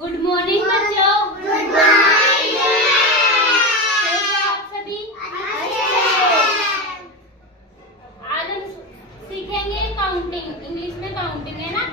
Good morning बच्चों। Good morning. कैसे हो आप सभी? आज हम सीखेंगे काउंटिंग। इंग्लिश में काउंटिंग है ना।